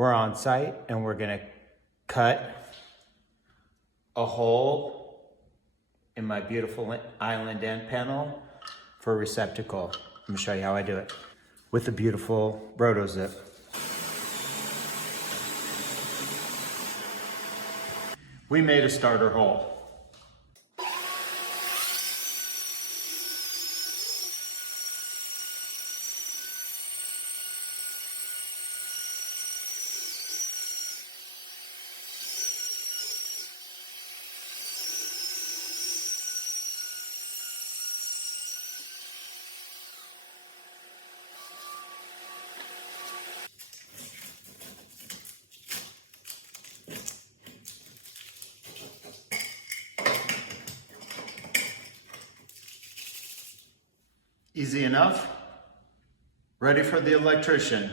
We're on site and we're gonna cut a hole in my beautiful island end panel for a receptacle. Let me show you how I do it. With a beautiful roto zip. We made a starter hole. Easy enough. Ready for the electrician.